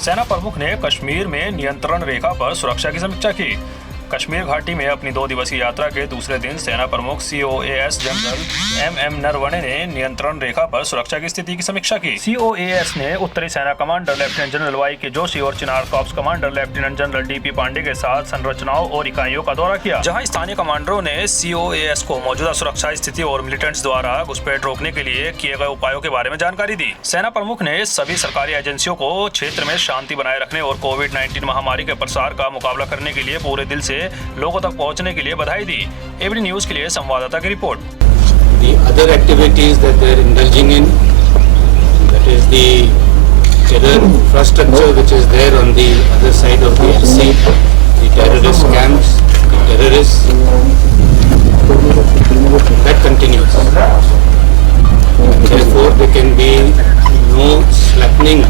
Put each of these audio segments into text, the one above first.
सेना प्रमुख ने कश्मीर में नियंत्रण रेखा पर सुरक्षा की समीक्षा की। कश्मीर घाटी में अपनी 2 दिवसीय यात्रा के दूसरे दिन सेना प्रमुख COAS जनरल MM नरवणे ने नियंत्रण रेखा पर सुरक्षा की स्थिति की समीक्षा की। COAS ने उत्तरी सेना commander lieutenant general YK Joshi और Chinar corps commander lieutenant general DP Pande के साथ संरचनाओं और इकाइयों का दौरा किया, जहां स्थानीय कमांडरों ने COAS को मौजूदा सुरक्षा स्थिति और मिलिटेंट्स द्वारा घुसपैठ रोकने के लिए किए गए उपायों के बारे में जानकारी दी। सेना प्रमुख ने सभी सरकारी एजेंसियों को क्षेत्र में शांति बनाए रखने और कोविड-19 महामारी के प्रसार का मुकाबला करने के लिए पूरे दिल से लोगों तक पहुंचने के लिए बधाई दी। एबीपी न्यूज के लिए संवाददाता की report. The other activities that they are indulging in, that is the terror infrastructure which is there on the other side of the LC, the terrorist camps, the terrorists, that continues. Therefore, there can be no slackening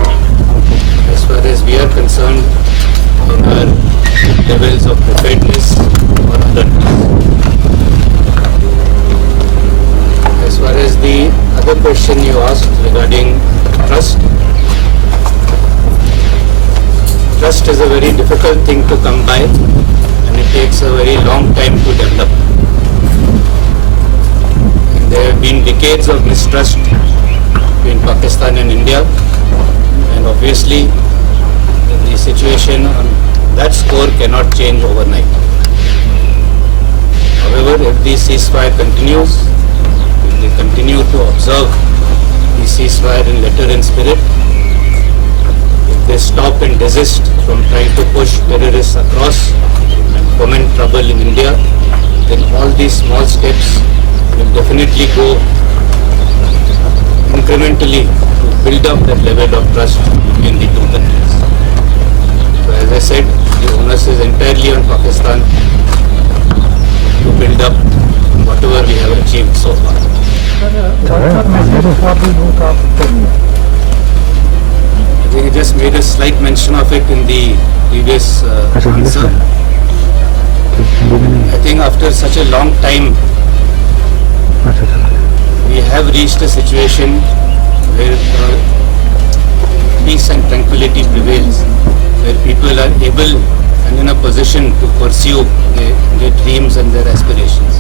as far as we are concerned in our levels of preparedness or alertness. As far as the other question you asked regarding trust, trust is a very difficult thing to come by and it takes a very long time to develop. And there have been decades of mistrust between Pakistan and India, and obviously the situation on that score cannot change overnight. However, if the ceasefire continues, if they continue to observe the ceasefire in letter and spirit, if they stop and desist from trying to push terrorists across and foment trouble in India, then all these small steps will definitely go incrementally to build up that level of trust between the two countries. So as I said, the onus is entirely on Pakistan to build up whatever we have achieved so far. I think I just made a slight mention of it in the previous answer. I think after such a long time, we have reached a situation where peace and tranquility prevails, where people are able and in a position to pursue their dreams and their aspirations.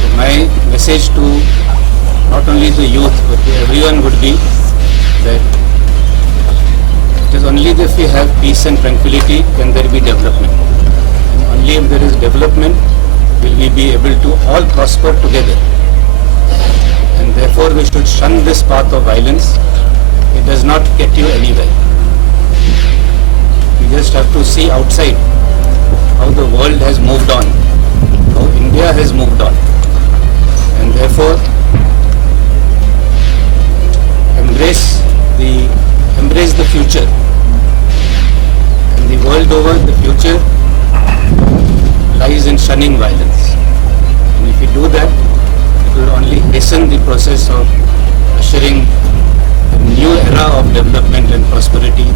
So my message to not only the youth but to everyone would be that it is only if we have peace and tranquility can there be development. And only if there is development will we be able to all prosper together. And therefore we should shun this path of violence. It does not get you anywhere. You just have to see outside how the world has moved on, how India has moved on, and therefore embrace the future. And the world over, the future lies in shunning violence. And if you do that, it will only hasten the process of ushering a new era of development and prosperity